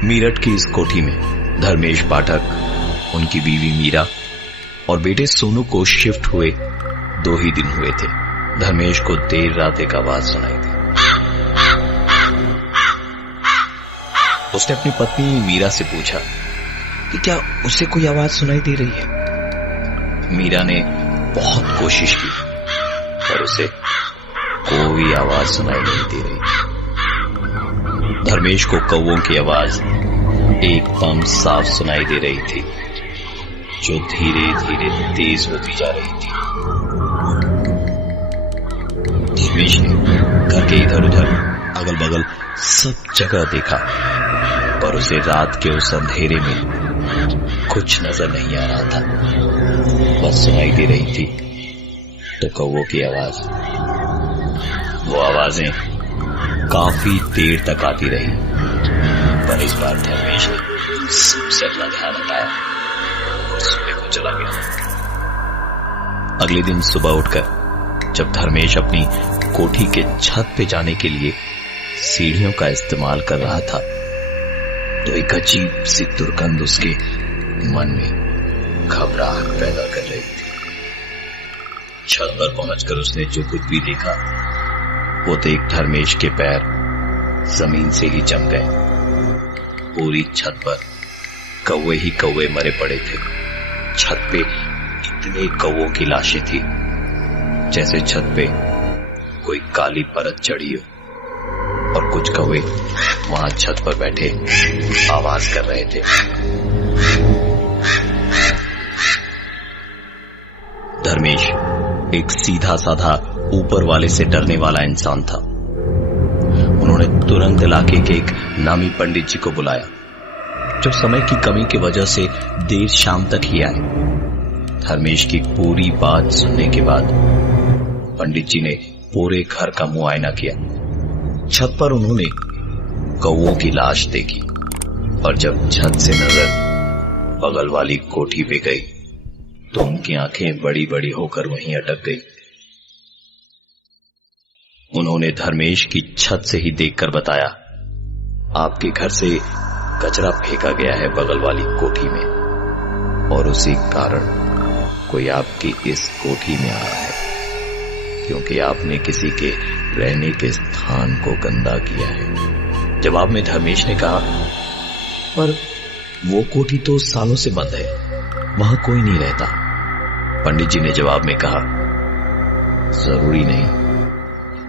मेरठ की इस कोठी में धर्मेश पाठक, उनकी बीवी मीरा और बेटे सोनू को शिफ्ट हुए 2 ही दिन हुए थे। धर्मेश को देर रात एक आवाज सुनाई दी। उसने अपनी पत्नी मीरा से पूछा कि क्या उसे कोई आवाज सुनाई दे रही है। मीरा ने बहुत कोशिश की पर उसे कोई आवाज सुनाई नहीं दे रही। धर्मेश को कौवों की आवाज एकदम साफ सुनाई दे रही थी, जो धीरे धीरे तेज होती जा रही थी। धर्मेश ने घर के इधर उधर अगल बगल सब जगह देखा, पर उसे रात के उस अंधेरे में कुछ नजर नहीं आ रहा था। बस सुनाई दे रही थी तो कौवों की आवाज। वो आवाजें काफी देर तक आती रही, पर इस बार धर्मेश ने सबसे अपना ध्यान हटाया और सोने को चला गया। अगले दिन सुबह उठकर जब धर्मेश अपनी कोठी के छत पे जाने के लिए सीढ़ियों का इस्तेमाल कर रहा था, तो एक अजीब सी दुर्गंध उसके मन में घबराहट पैदा कर रही थी। छत पर पहुंचकर उसने जो कुछ भी देखा वो देख धर्मेश के पैर जमीन से ही जम गए। पूरी छत पर कौवे ही कौवे मरे पड़े थे। छत पे इतने कौवों की लाशें थी जैसे छत पे कोई काली परत चढ़ी हो, और कुछ कौवे वहां छत पर बैठे आवाज कर रहे थे। धर्मेश एक सीधा साधा ऊपर वाले से डरने वाला इंसान था। उन्होंने तुरंत इलाके के एक नामी पंडित जी को बुलाया, जो समय की कमी की वजह से देर शाम तक ही आए। धर्मेश की पूरी बात सुनने के बाद पंडित जी ने पूरे घर का मुआयना किया। छत पर उन्होंने कौवों की लाश देखी, और जब छत से नजर बगल वाली कोठी पे गई तो उनकी आंखें बड़ी बड़ी होकर वहीं अटक गई। उन्होंने धर्मेश की छत से ही देखकर बताया, आपके घर से कचरा फेंका गया है बगल वाली कोठी में, और उसी कारण कोई आपकी इस कोठी में आ रहा है, क्योंकि आपने किसी के रहने के स्थान को गंदा किया है। जवाब में धर्मेश ने कहा, पर वो कोठी तो सालों से बंद है, वहां कोई नहीं रहता। पंडित जी ने जवाब में कहा, जरूरी नहीं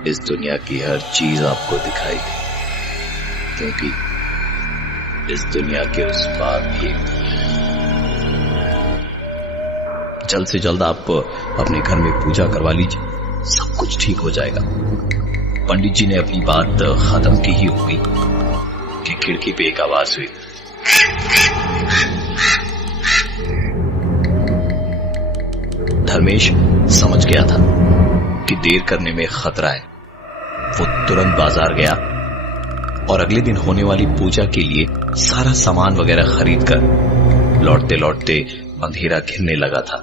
इस दुनिया की हर चीज आपको दिखाई दे, क्योंकि इस दुनिया के उस पार भी एक दुनिया है। जल्द से जल्द आप अपने घर में पूजा करवा लीजिए, सब कुछ ठीक हो जाएगा। पंडित जी ने अपनी बात खत्म की ही होगी कि खिड़की पे एक आवाज हुई। धर्मेश समझ गया था कि देर करने में खतरा है। वो तुरंत बाजार गया और अगले दिन होने वाली पूजा के लिए सारा सामान वगैरह खरीद कर लौटते लौटते अंधेरा घिरने लगा था।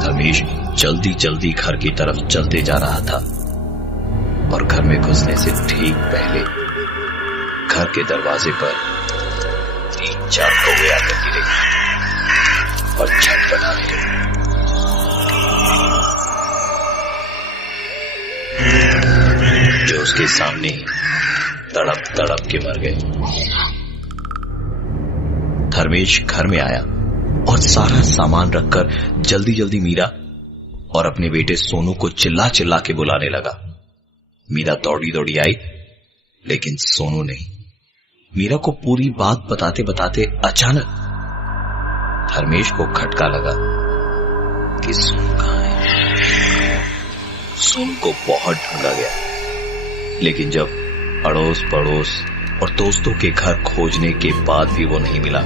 धर्मेश जल्दी जल्दी घर की तरफ चलते जा रहा था, और घर में घुसने से ठीक पहले घर के दरवाजे पर 3-4 कौवे आकर गिरे और छट बनाने लगे। जो उसके सामने तड़प तड़प के मर गए। धर्मेश घर में आया और सारा सामान रखकर जल्दी जल्दी मीरा और अपने बेटे सोनू को चिल्ला चिल्ला के बुलाने लगा। मीरा दौड़ी दौड़ी आई, लेकिन सोनू नहीं। मीरा को पूरी बात बताते बताते अचानक धर्मेश को खटका लगा कि सोनू कहां है। सोनू को बहुत ढूंढा गया, लेकिन जब अड़ोस पड़ोस और दोस्तों के घर खोजने के बाद भी वो नहीं मिला,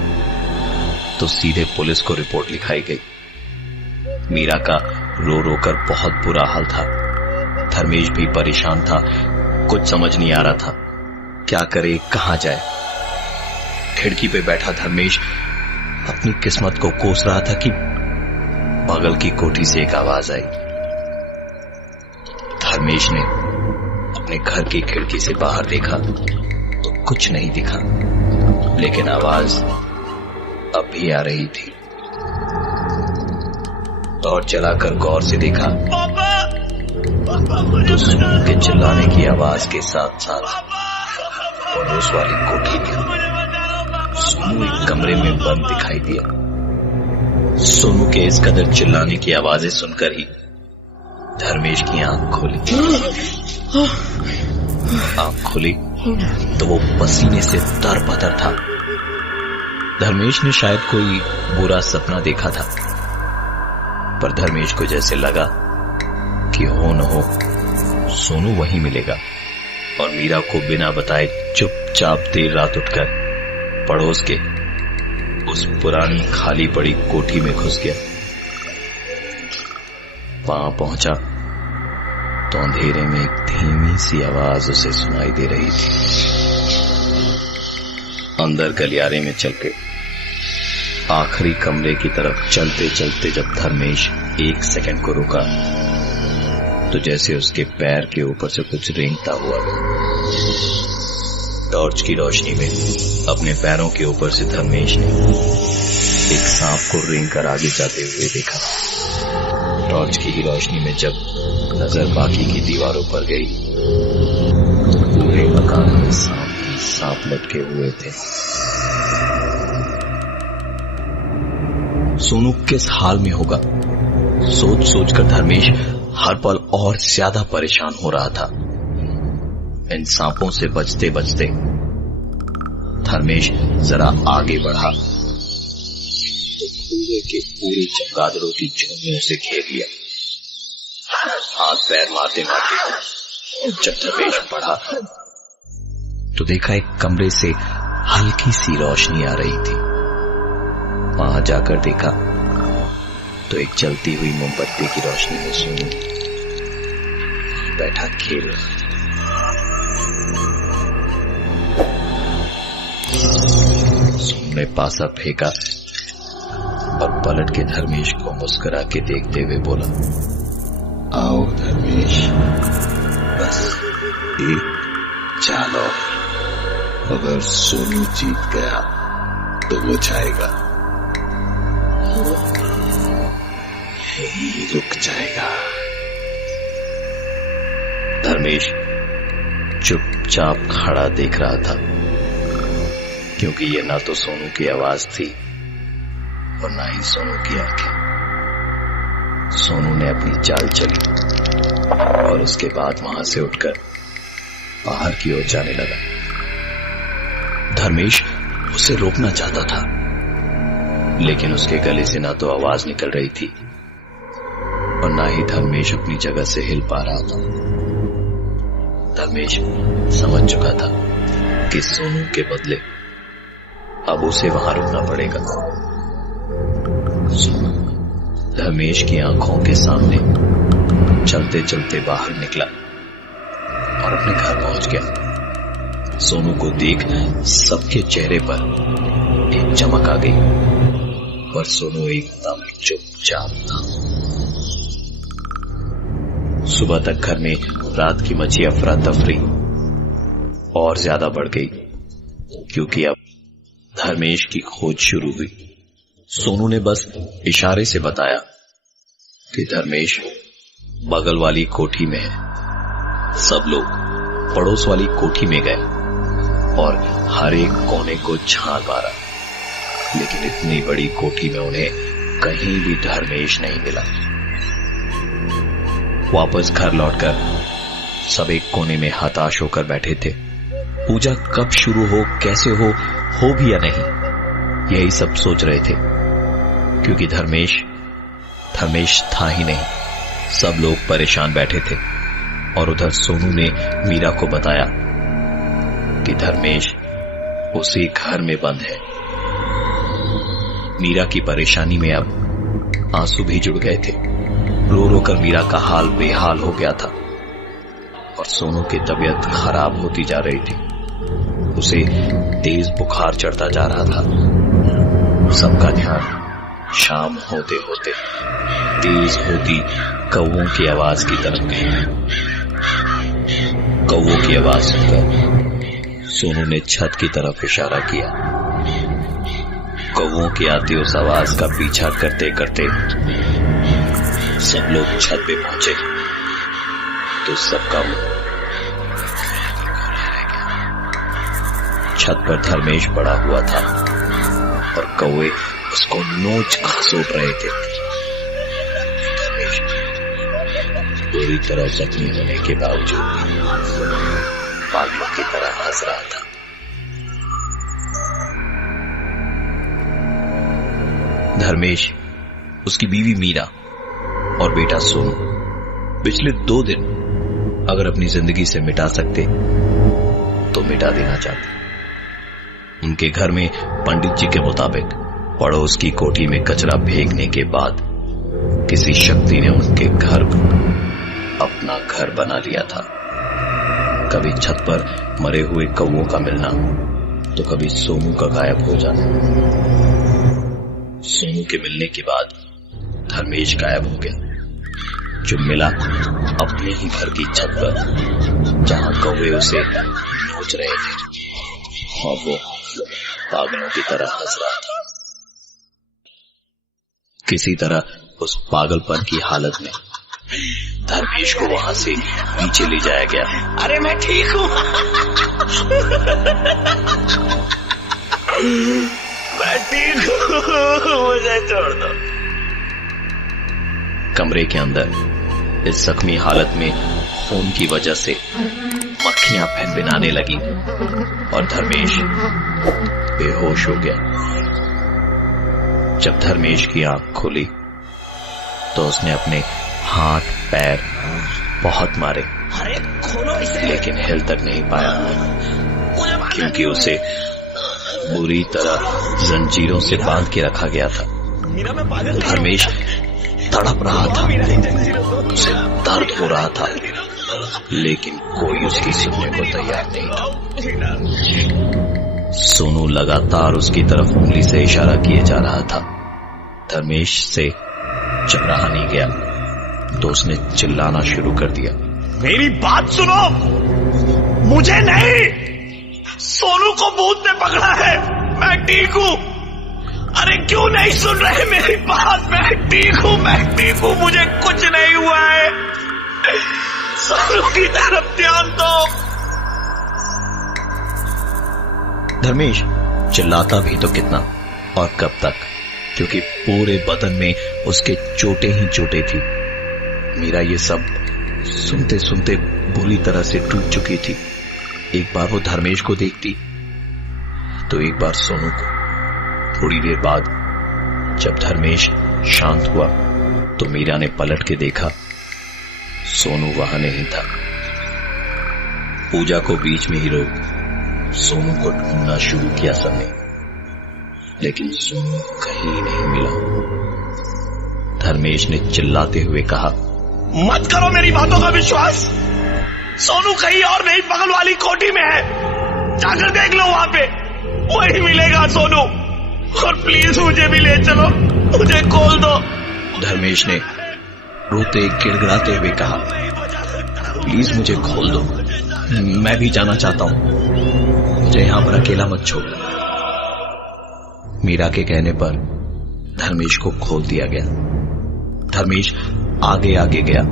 तो सीधे पुलिस को रिपोर्ट लिखाई गई। मीरा का रो रो कर बहुत बुरा हाल था। धर्मेश भी परेशान था, कुछ समझ नहीं आ रहा था क्या करे, कहां जाए। खिड़की पे बैठा धर्मेश अपनी किस्मत को कोस रहा था कि बगल की कोठी से एक आवाज आई। धर्मेश ने अपने घर की खिड़की से बाहर देखा तो कुछ नहीं दिखा। लेकिन आवाज अब भी आ रही थी। और चलाकर गौर से देखा तो सोनू के चिल्लाने की आवाज के साथ साथ पड़ोस वाली कोठी में सोनू एक कमरे में बंद दिखाई दिया। सोनू के इस कदर चिल्लाने की आवाजें सुनकर ही धर्मेश की आंख खुली। आंख खुली तो वो पसीने से तरबतर था। धर्मेश ने शायद कोई बुरा सपना देखा था, पर धर्मेश को जैसे लगा कि हो न हो सोनू वहीं मिलेगा, और मीरा को बिना बताए चुपचाप देर रात उठकर पड़ोस के उस पुरानी खाली पड़ी कोठी में घुस गया। वहां पहुंचा तो अंधेरे में एक धीमी सी आवाज उसे सुनाई दे रही थी। अंदर गलियारे में चल के आखिरी कमरे की तरफ चलते चलते जब धर्मेश 1 सेकंड को रुका तो जैसे उसके पैर के ऊपर से कुछ रेंगता हुआ गया। टॉर्च की रोशनी में अपने पैरों के ऊपर से धर्मेश ने एक सांप को रेंग कर आगे जाते हुए देखा। टॉर्च की ही रोशनी में जब नजर बाकी की दीवारों पर गई तो पूरे मकान में सांप लटके हुए थे। सोनू किस हाल में होगा, सोच सोच कर धर्मेश हर पल और ज्यादा परेशान हो रहा था। इन सांपों से बचते बचते धर्मेश जरा आगे बढ़ा तो पूरे के पूरे चमगादड़ों की झुंडियों से घेर लिया। हाथ पैर मारते मारते जब धर्मेश बढ़ा तो देखा एक कमरे से हल्की सी रोशनी आ रही थी। वहां जाकर देखा तो एक जलती हुई मोमबत्ती की रोशनी में सोनू बैठा खेल रहा। सोनू ने पासा फेंका और पलट के धर्मेश को मुस्कुरा के देखते हुए बोला, आओ धर्मेश, बस एक चाल और, अगर सोनू जीत गया तो वो जाएगा, यही रुक जाएगा। धर्मेश चुपचाप खड़ा देख रहा था, क्योंकि ये ना तो सोनू की आवाज थी और ना ही सोनू की आंखें। सोनू ने अपनी चाल चली और उसके बाद वहां से उठकर बाहर की ओर जाने लगा। धर्मेश उसे रोकना चाहता था, लेकिन उसके गले से ना तो आवाज निकल रही थी और ना ही धर्मेश अपनी जगह से हिल पा रहा था। धर्मेश समझ चुका था कि सोनू के बदले अब उसे वहां रुकना पड़ेगा। सोनू धर्मेश की आंखों के सामने चलते चलते बाहर निकला और अपने घर पहुंच गया। सोनू को देख सबके चेहरे पर एक चमक आ गई, पर सोनू एकदम चुपचाप था। सुबह तक घर में रात की मची अफरा तफरी और ज्यादा बढ़ गई, क्योंकि अब धर्मेश की खोज शुरू हुई। सोनू ने बस इशारे से बताया कि धर्मेश बगल वाली कोठी में है। सब लोग पड़ोस वाली कोठी में गए और हर एक कोने को छान मारा, लेकिन इतनी बड़ी कोठी में उन्हें कहीं भी धर्मेश नहीं मिला। वापस घर लौटकर सब एक कोने में हताश होकर बैठे थे। पूजा कब शुरू हो, कैसे हो भी या नहीं, यही सब सोच रहे थे, क्योंकि धर्मेश था ही नहीं। सब लोग परेशान बैठे थे। और उधर सोनू ने मीरा को बताया कि धर्मेश उसी घर में बंद है। मीरा की परेशानी में अब आंसू भी जुड़ गए थे। रो रो कर मीरा का हाल बेहाल हो गया था और सोनू की तबीयत खराब होती जा रही थी। उसे तेज बुखार चढ़ता जा रहा था। सबका ध्यान शाम होते होते तेज होती कौवों की आवाज की तरफ गई। कौवों की आवाज सुनकर सोनू ने छत की तरफ इशारा किया कौवों की आती उस आवाज का पीछा करते करते सब लोग छत पे पहुंचे तो सबका छत पर धर्मेश पड़ा हुआ था और कौवे उसको नोच खसोट रहे थे। धर्मेश पूरी तरह जख्मी होने के बावजूद पागलों की तरह हंस रहा था। धर्मेश, उसकी बीवी मीरा और बेटा सोनू पिछले 2 दिन अगर अपनी जिंदगी से मिटा सकते तो मिटा देना चाहते। उनके घर में पंडित जी के मुताबिक पड़ोस की कोठी में कचरा फेंकने के बाद किसी शक्ति ने उनके घर को अपना घर बना लिया था। कभी छत पर मरे हुए कौवों का मिलना तो कभी सोनू का गायब हो जाना। सोनू के मिलने के बाद धर्मेश गायब हो गया। जो मिला अपने ही घर की छत पर जहां कौवे उसे नोच रहे थे और वो पागलों की तरह हंस रहा था। किसी तरह उस पागलपन की हालत में धर्मेश को वहां से नीचे ले जाया गया। अरे मैं ठीक हूं, मैं ठीक हूं, मुझे छोड़ दो। कमरे के अंदर इस जख्मी हालत में खून की वजह से मक्खियां भिनभिनाने लगी और धर्मेश बेहोश हो गया। जब धर्मेश की आंख खुली तो उसने अपने हाथ पैर बहुत मारे, लेकिन हिल तक नहीं पाया क्योंकि उसे बुरी तरह जंजीरों से बांध के रखा गया था। धर्मेश तड़प रहा था, उसे दर्द हो रहा था, लेकिन कोई उसकी सुनने को तैयार नहीं था। सोनू लगातार उसकी तरफ उंगली से इशारा किए जा रहा था। धर्मेश से जब रहा नहीं गया तो उसने चिल्लाना शुरू कर दिया। मेरी बात सुनो, मुझे नहीं, सोनू को भूत ने पकड़ा है, मैं ठीक हूं। अरे क्यों नहीं सुन रहे मेरी बात? मैं ठीक हूं, मुझे कुछ नहीं हुआ है। सोनू की तरफ ध्यान दो। धर्मेश चिल्लाता भी तो कितना और कब तक, क्योंकि पूरे बदन में उसके चोटें ही चोटें थी। मीरा ये सब सुनते सुनते बुरी तरह से टूट चुकी थी। एक बार वो धर्मेश को देखती तो एक बार सोनू को। थोड़ी देर बाद जब धर्मेश शांत हुआ तो मीरा ने पलट के देखा, सोनू वहां नहीं था। पूजा को बीच में ही रोक सोनू को ढूंढना शुरू किया सबने, लेकिन सोनू कहीं नहीं मिला। धर्मेश ने चिल्लाते हुए कहा, मत करो मेरी बातों का विश्वास, सोनू कहीं और नहीं, बगल वाली कोठी में है, जाकर देख लो, वहां पे वही मिलेगा सोनू। और प्लीज मुझे भी ले चलो, मुझे खोल दो। धर्मेश ने रोते गिड़गिड़ाते हुए कहा, प्लीज मुझे खोल दो, मैं भी जाना चाहता हूं, मुझे यहां पर अकेला मत छोड़ो। मीरा के कहने पर धर्मेश को खोल दिया गया। धर्मेश आगे आगे गया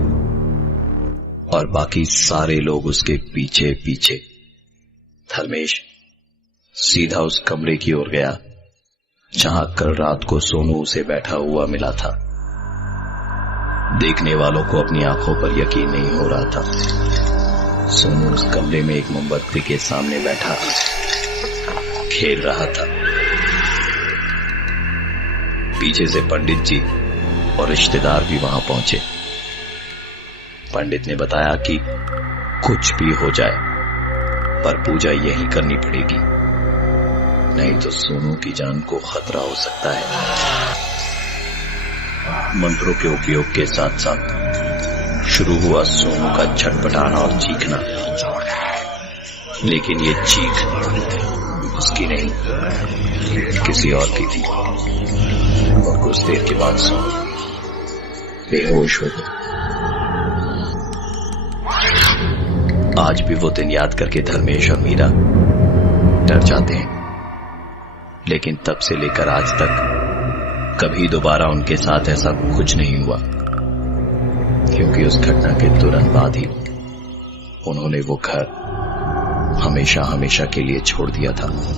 और बाकी सारे लोग उसके पीछे पीछे। धर्मेश सीधा उस कमरे की ओर गया जहां कल रात को सोनू उसे बैठा हुआ मिला था। देखने वालों को अपनी आंखों पर यकीन नहीं हो रहा था। सोनू उस कमरे में एक मोमबत्ती के सामने बैठा खेल रहा था। पीछे से पंडित जी और रिश्तेदार भी वहां पहुंचे। पंडित ने बताया कि कुछ भी हो जाए पर पूजा यही करनी पड़ेगी, नहीं तो सोनू की जान को खतरा हो सकता है। मंत्रों के उपयोग के साथ साथ शुरू हुआ सोनू का छटपटाना और चीखना, लेकिन ये चीख उसकी नहीं, किसी और की थी। और कुछ देर के बाद सोनू बेहोश हो गया। आज भी वो दिन याद करके धर्मेश और मीरा डर जाते हैं, लेकिन तब से लेकर आज तक कभी दोबारा उनके साथ ऐसा कुछ नहीं हुआ, क्योंकि उस घटना के तुरंत बाद ही उन्होंने वो घर हमेशा हमेशा के लिए छोड़ दिया था।